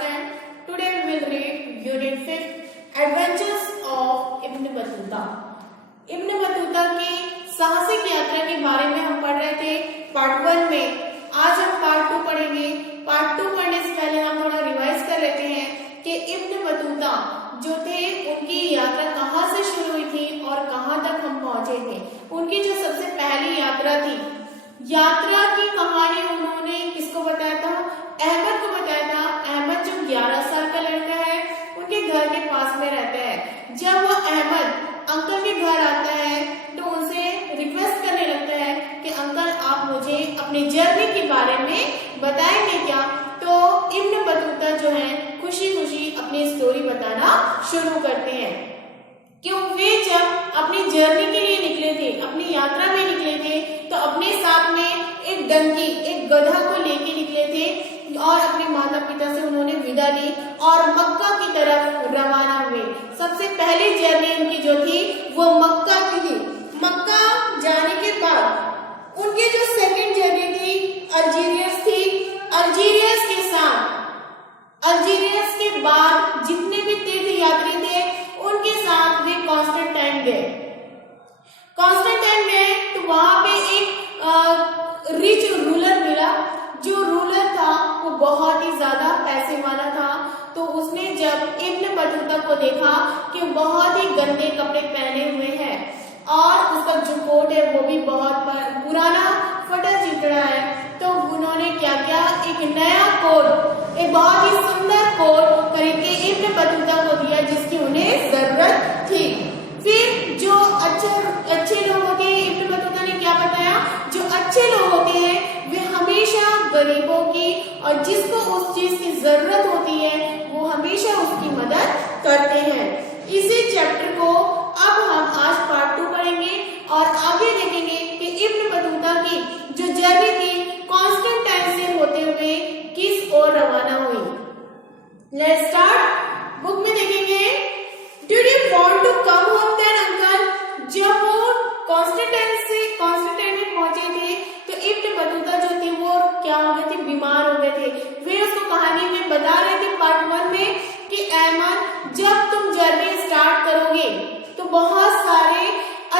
friend. Today we will read Unit 5 Adventures of Ibn Battuta. Ibn Battuta की साहसिक यात्रा के बारे में हम पढ़ रहे थे पार्ट 1 में। आज हम पार्ट 2 पढ़ेंगे। पार्ट 2 पढ़ने से पहले हम थोड़ा रिवाइज कर लेते हैं कि इब्न बतूता जो थे उनकी यात्रा कहाँ से शुरू हुई थी और कहाँ तक हम पहुंचे थे। उनकी जो सबसे पहली यात्रा थी, यात्रा की कहानी उन्होंने किसको बताया था? अहमद को बताया था। अहमद जो 11 साल का लड़का है, उनके घर के पास में रहता है। जब वो अहमद अंकल के घर आता है तो उनसे रिक्वेस्ट करने लगता है कि अंकल आप मुझे अपनी जर्नी के बारे में बताएंगे क्या? तो इब्न बतूता जो है खुशी खुशी अपनी स्टोरी बताना शुरू करते हैं कि वे जब अपनी जर्नी के लिए निकले थे, अपनी यात्रा में निकले थे, तो अपने साथ में एक डंकी, एक गधा को लेके निकले थे और अपने माता पिता से उन्होंने विदा ली और मक्का की तरफ रवाना हुए। सबसे पहली जर्नी उनकी जो थी वो मक्का की थी। मक्का जाने के बाद उनकी जो सेकंड जर्नी थी अल्जीरियस थी। अल्जीरियस के साथ, अल्जीरियस के बाद जितने भी तीर्थ यात्री थे उनके साथ वे कॉन्स्टेंटाइन गए। कॉन्स्टेंटाइन गए तो वहां पे एक रिच रूलर मिला। जो रूलर था वो बहुत ही ज्यादा पैसे वाला था। तो उसने जब इब्न बतूता को देखा कि बहुत ही गंदे कपड़े पहने हुए हैं और उसका जो कोट है वो भी बहुत पुराना फटा चिथड़ा है, तो उन्होंने क्या किया, एक नया कोट, एक बहुत ही सुंदर कोट खरीद के इब्न बतूता को दिया जिसकी उन्हें जरूरत थी। फिर जो अच्छे लोग होते हैं, इब्न बतूता ने क्या बताया, जो अच्छे लोग होते हैं वे हमेशा गरीबों की और जिसको उस चीज की जरूरत होती है वो हमेशा उसकी मदद करते हैं। इसी चैप्टर को अब हम आज पार्ट 2 पढ़ेंगे और आगे देखेंगे कि इब्न बतूता की जो जर्नी थी कॉन्स्टेंटाइन से होते हुए किस ओर रवाना हुई। Let's start. बुक में देखेंगे, Did you want to come home then, uncle? जब वो कॉन्स्टेंटाइन में पहुंचे थे तो इब्न बतूता जो थे वो क्या हो गए थे, बीमार हो गए थे। वे उसको कहानी में बता रहे थे पार्ट 1 में कि अहमद जब तुम जर्नी स्टार्ट करोगे तो बहुत सारे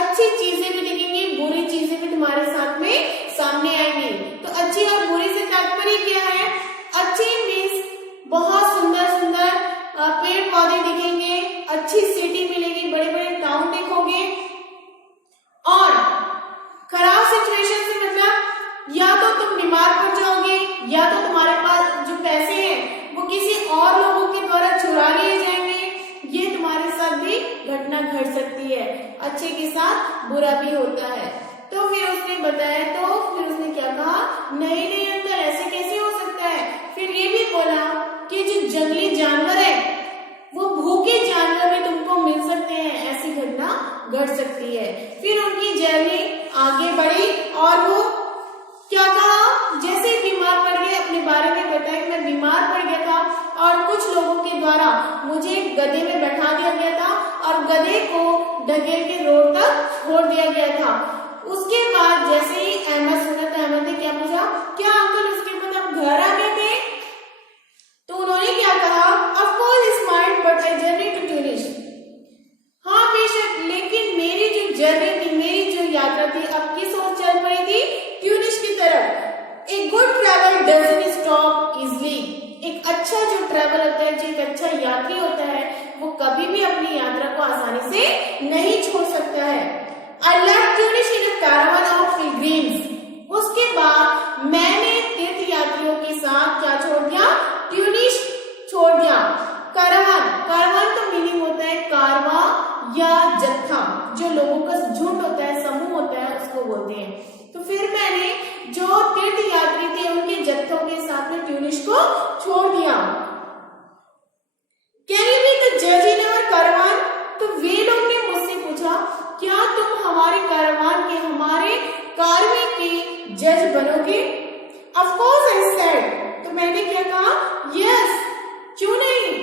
अच्छी चीजें भी दिखेंगी, बुरी चीजें भी तुम्हारे साथ में सामने आएंगी। तो अच्छी और बुरी से तात्पर्य क्या है? अच्छी मीन्स बहुत सुंदर सुंदर पेड़ पौधे दिखेंगे, अच्छी सिटी मिलेगी, बड़े बड़े टाउन देखोगे। और खराब सिचुएशन से मतलब या तो तुम बीमार पड़ जाओगे या तो तुम्हारे पास जो पैसे हैं वो किसी और लोगों के द्वारा चुरा लिए जाएंगे। ये तुम्हारे साथ भी घटना घट सकती है। अच्छे के साथ बुरा भी होता है। तो फिर उसने बताया, तो फिर उसने क्या कहा, नहीं नहीं अंकल ऐसे कैसे हो सकता है। फिर ये भी बोला कि जो जंगली जानवर है वो भूखे जानवर भी तुमको मिल सकते हैं, ऐसी घटना घट सकती है। फिर उनकी जर्नी आगे बढ़ी और वो क्या कहा, जैसे ही बीमार पड़ गए अपने बारे में बताया कि मैं बीमार पड़ गया था और कुछ लोगों के द्वारा मुझे गधे में बैठा दिया गया था और गधे को ढकेल के रोड तक छोड़ दिया गया था। उसके बाद जैसे ही अहमद सुना तो अहमद ने क्या पूछा, क्या अंकल उसके बाद आप घर आ गए थे? तो उन्होंने क्या कहा, of course it's mind but I journey to Tunis. हाँ बेशक, लेकिन मेरी जो जर्नी थी, मेरी जो यात्रा थी अब किस ओर चल पड़ी थी? ट्यूनिस की तरफ। A good travel doesn't stop easily. एक अच्छा जो ट्रैवल होता है, जो एक अच्छा यात्री होता है वो कभी भी अपनी यात्रा को आसानी से नहीं छोड़ सकता है। I left Tunis in a caravan of pilgrims. उसके बाद मैंने तीर्थ यात्रियों के साथ क्या छोड़ दिया? ट्यूनिस छोड़ दिया। कारवान तो मीनिंग होता है कारवा या जत्था, जो लोगों का झुंड होता है, समूह होता है, उसको बोलते हैं। तो फिर मैंने जो तीर्थ यात्री थे उनके जत्थों के साथ में ट्यूनिस को छोड़ दिया। कैन यू बी द जज इन आवर कारवान? तो वे लोग ने मुझसे पूछा, क्या तुम हमारे कारवान के, हमारे कारवे के जज बनोगे? Of course I said. तो मैंने क्या कहा, यस, क्यों नहीं।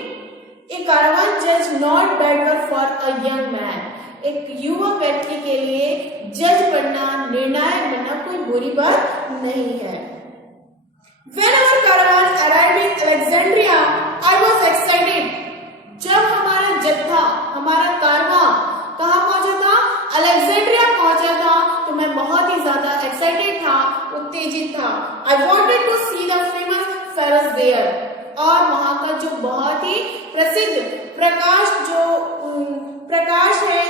ए कारवान जज not bad work for a young man. एक युवा व्यक्ति के लिए जज बनना, निर्णायक बनना कोई बुरी बात नहीं है। When our caravan arrived in Alexandria, I fares there, और वहां का जो बहुत ही प्रसिद्ध प्रकाश है,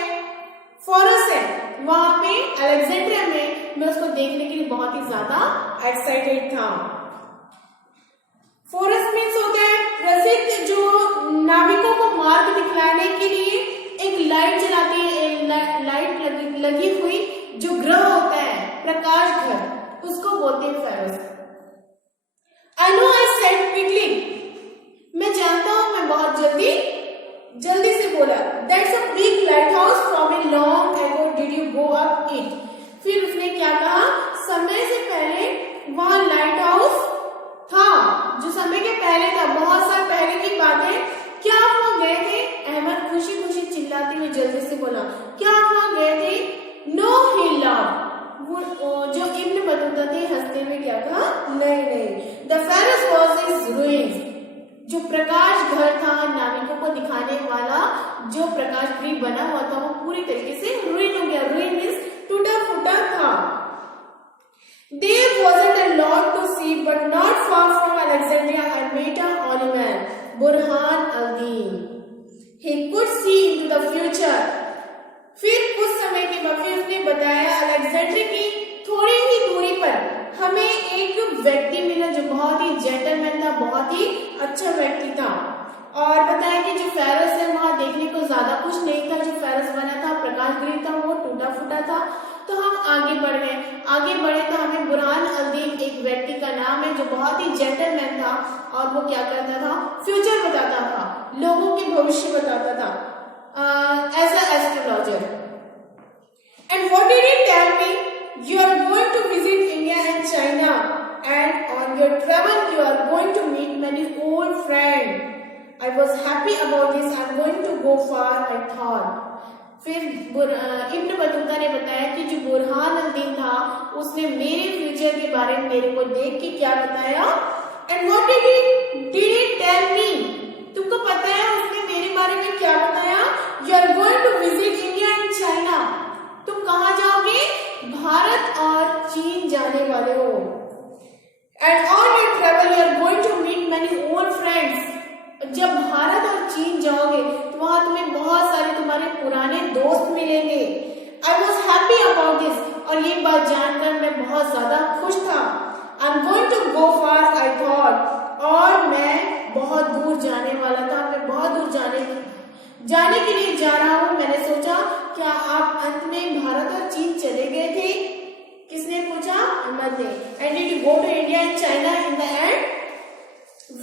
फोरस है, वहां पे अलेक्जेंड्रिया में मैं उसको देखने के लिए बहुत ही ज्यादा एक्साइटेड था। फोरस मीन्स होता है प्रसिद्ध, जो नाविकों को मार्ग दिखलाने के लिए एक लाइट जलाती है, लाइट लगी हुई जो ग्रह होता है, प्रकाश घर, उसको बोलते हैं ferrous. I know I said quickly, मैं जानता हूं मैं बहुत जल्दी से बोला। That's a big lighthouse from a long ago, did you go up it? फिर उसने क्या कहा, समय से पहले वहां लाइट हाउस था, जो समय के पहले था, बहुत साल पहले की बात है। क्या आप वहां गए थे? अहमद खुशी खुशी चिल्लाते हुए जल्दी से बोला, क्या आप वहां गए थे? नो ही लाफ्ड, जो इब्न बतूता थे हंसते हुए क्या कहा, नहीं। The ferrous was his ruins, जो प्रकाश घर था नाविकों को दिखाने वाला, जो प्रकाश गृह बना हुआ था वो पूरी तरीके से रूइन हो गया। रूइन मींस टूटा फूटा था। There wasn't a lot to see, but not far from Alexandria I met a holy man, Burhan al-Din. He could see into the future. फिर कुछ समय के बाद फिर उसने बताया, अलेक्जेंड्रिया की थोड़ी ही दूरी पर हमें एक व्यक्ति मिला जो बहुत ही जेंटलमैन था, बहुत ही अच्छा व्यक्ति था, और बताया कि जो फेरस है वहां देखने को ज्यादा कुछ नहीं था, जो फेरस बना था, प्रकाश गृह था, वो टूटा फूटा था। तो हम आगे बढ़े तो हमें बुरहान अल-दीन एक व्यक्ति का नाम है जो बहुत ही जेंटलमैन था, और वो क्या करता था, फ्यूचर बताता था, लोगों के भविष्य बताता था, as a astrologer. And what did he tell me, you are going to visit India and China, and on your travel you are going to meet many old friends. I was happy about this. I'm going to go far, I thought. फिर इब्न Battuta ने बताया कि जो Burhan al-Din था उसने मेरे future के बारे में मेरे को देख के क्या बताया, and what did he tell me, तुमको पता है उसने मेरे बारे में क्या बताया, you are going to visit India and China, तुम कहाँ जाओगे, भारत और चीन जाने वाले हो, and on your travel you are going to meet many old friends, जब भारत और चीन जाओगे तो वहां तुम्हें बहुत सारे तुम्हारे पुराने दोस्त मिलेंगे। I was happy about this, और ये बात जानकर मैं बहुत ज्यादा खुश था। I am going to go far, I thought, और मैं बहुत दूर जाने वाला था, मैं बहुत दूर जाने के लिए जा रहा हूं। मैंने सोचा, क्या आप अंत में भारत और चीन चले गए थे? किसने पूछा? अहमद ने। And did you go to India and China in the end?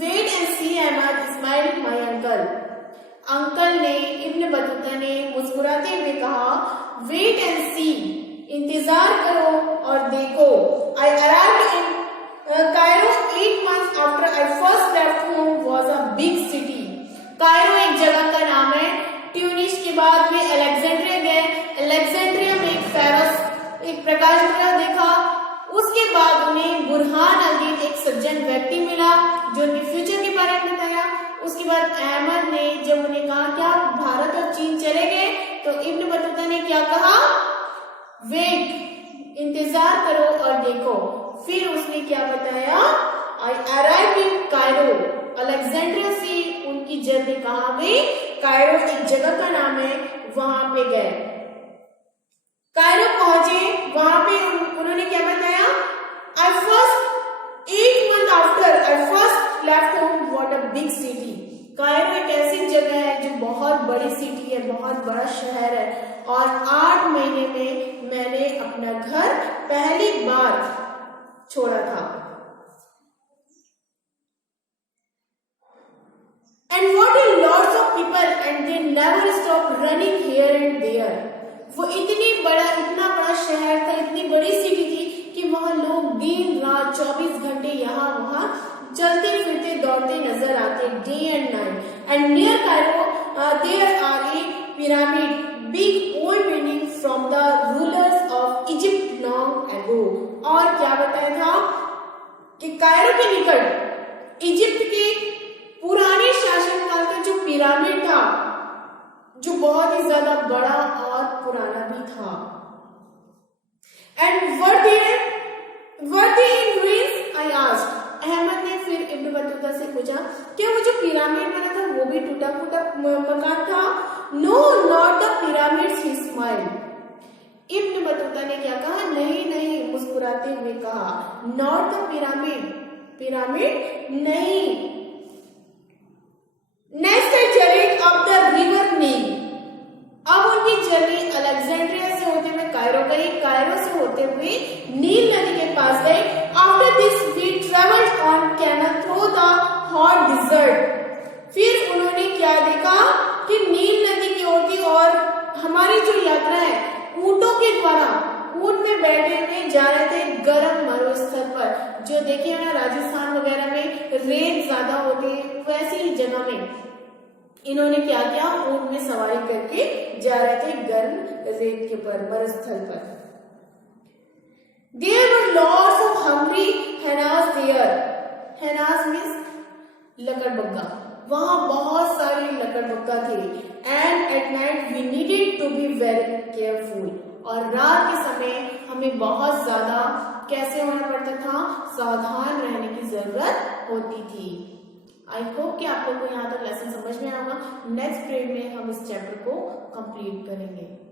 Wait and see Ahmed smiled my uncle. Uncle ने, इब्न बतूता ने मुस्कुराते हुए कहा, वेट एंड सी, इंतजार करो और देखो। आई arrived in Cairo 8 months after I first left home was a big city. Cairo एक जगह का नाम है। ट्यूनिस के बाद वे अलेक्जेंड्रिया गए। अलेक्जेंड्रिया में एक प्रकाश गृह देखा। उसके बाद उन्हें बुरहान अल-दीन एक सज्जन व्यक्ति मिला जो उनके फ्यूचर के बारे में बताया। उसके बाद अहमद ने जब उन्हें कहा क्या भारत और चीन चले गए, तो इब्न बतूता ने क्या कहा, वेट, इंतजार करो और देखो। फिर उसने क्या बताया, आई अराइव्ड इन कायरो। अलेक्जेंड्रिया से उनकी जर्नी कहाँ गई? कायरो एक जगह का नाम है, वहां पे गए। कायरो पहुंचे, वहां पे उन्होंने क्या बताया, आई first 8 months after I first left home, what a big city. Cairo एक ऐसी जगह है जो बहुत बड़ी सिटी है, बहुत बड़ा शहर है, और 8 महीने में मैंने अपना घर पहली बार छोड़ा था। And what a lots of people and they never stop running here and there. वो इतना बड़ा शहर था, इतनी बड़ी सिटी थी कि वहां लोग दिन रात 24 घंटे यहाँ वहां चलते फिरते दौड़ते नजर आते, day and night. And near Cairo there are a pyramid, big old building from the rulers of Egypt long ago. और क्या बताया था कि कायरो के निकट इजिप्ट के पुराने शासनकाल का जो पिरामिड था, जो बहुत ही ज्यादा बड़ा और पुराना भी था। And were they in ruins, I asked. Ahmed ने फिर इब्न पूछा क्या वो जो पिरामिड बना था वो भी टूटा फूटा मकान था? No, not the pyramids, he smiled. Ibn Battuta ने क्या कहा? नहीं नहीं, मुस्कुराते हुए कहा, नॉट द पिरामिड, पिरामिड नहीं। नेक्स्ट है journey of the river Nile. अब उनकी जर्नी अलेक्जेंड्रिया से होते हुए कायरो गई, कायरो से होते हुए नील नदी के पास गई। After this we travelled on camel through the hot desert. फिर उन्होंने क्या देखा कि नील नदी की ओर थी और हमारी जो यात्रा है ऊंटों के द्वारा, ऊंट में बैठे हुए जा रहे थे गर्म मरुस्थल पर। जो देखिए ना राजस्थान वगैरह में रेत ज्यादा होती है, वैसी ही जगह में इन्होंने क्या किया, ऊंट में सवारी करके जा रहे थे गर्म रेत के पर, मरुस्थल पर। There were lots of hungry hyenas there. Hyenas means लकड़बग्गा। वहां बहुत सारे लकड़बग्गा थे। And at night we needed to be very careful. और रात के समय हमें बहुत ज्यादा कैसे होना पड़ता था? सावधान रहने की जरूरत होती थी। आई होप कि आप लोग को यहाँ तक लेसन समझ में आएगा। नेक्स्ट पीरियड में हम इस चैप्टर को कंप्लीट करेंगे।